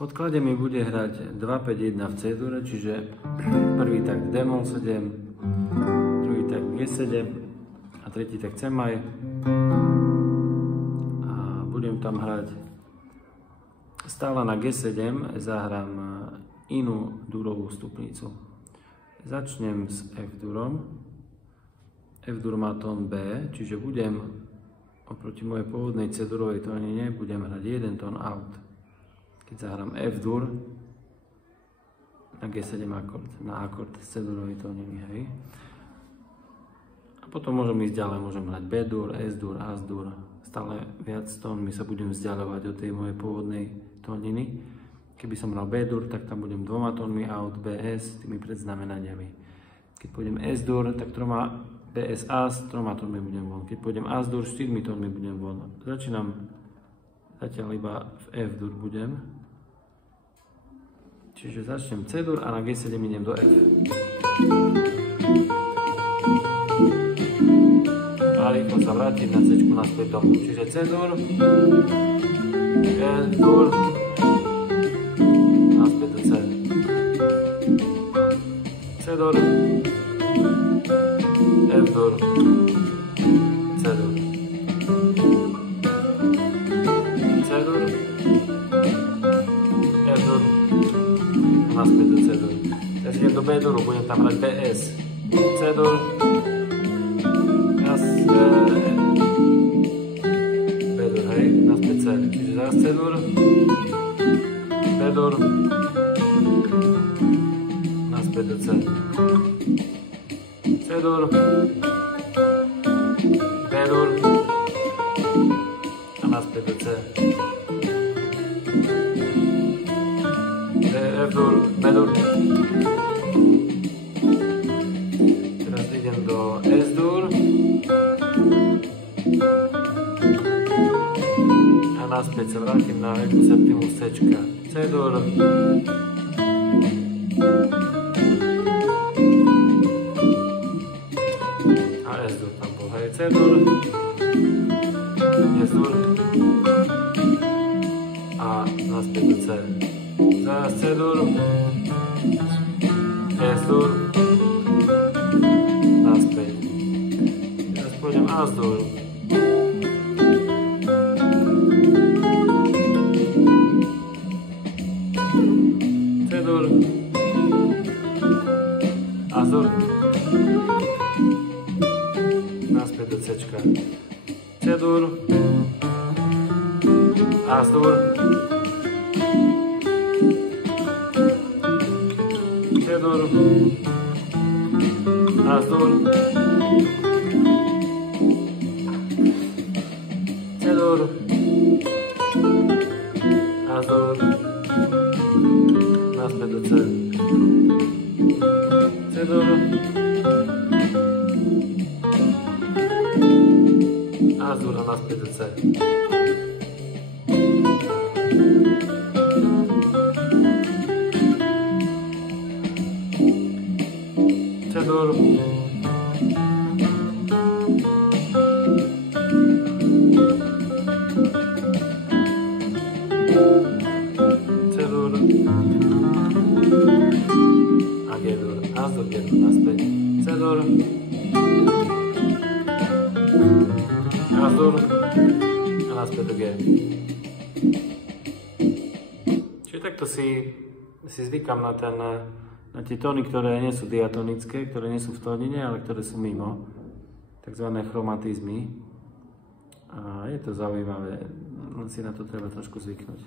podklade mi bude hrať 2-5-1 v C-dure, čiže prvý tak d-moll 7, druhý tak G7 a tretí tak C-maj. A budem tam hrať stále na G7, zahrám inú durovú stupnicu. Začnem s F-durom. F-dur má tón B, čiže budem oproti mojej pôvodnej C-durovej tónine budem hrať jeden tón out. Keď zahrám F-dur na G7 akord, na akord C-durovej tóniny, hej. A potom môžem ísť ďalej, môžem hrať B-dur, S-dur, As-dur. Stále viac tónmi sa budem vzdialovať od tej mojej pôvodnej tóniny. Keby som hral B-dur, tak tam budem dvoma tónmi out, BS, tými predznamenaniami. Keď pôjdem S-dur, tak troma BS As, troma tónmi budem von. Keď pôjdem As-dur, 4 tónmi budem von. Začínam zatiaľ iba v F-dur budem. Čiže začnem C-dur a na G7 idem do F. A rýchlo sa vrátim na C-čku naspäť domov. Čiže C-dur, F-dur, naspäť do C. C-dur, F-dur, C-dur. C-dur, F-dur, naspäť do C-dur. Teraz idem do B-duru, budem tam hrať BS. C-dur, B-dur, hej, naspäť C. Čiže zaraz C-dur, B-dur, naspäť do C. C-dur, B-dur a naspäť do C. F-dur, B-dur. Teraz idem do S-dur a naspäť sa vrátim na Eku septimus C-čka. C-dur, a S-dur tam bol, hej, C-dur, S-dur a naspäť do C. Zaraz C-dur, S-dur, naspäť. Teraz pôjdem As-dur. C-dur, As-dur, naspäť do C-čka. C-dur, As-dur, C-dur, As-dur, C-dur, As-dur, naspäť do C. C-dur, As-dur a naspäť do C. C-dur, C-dur a G-dur, As-dur, G-dur, naspäť. C-dur, As-dur a naspäť do G. Čiže takto si zvykam na tie tóny, ktoré nie sú diatonické, ktoré nie sú v tónine, ale ktoré sú mimo. Takzvané chromatizmy. A je to zaujímavé, len si na to treba trošku zvyknúť.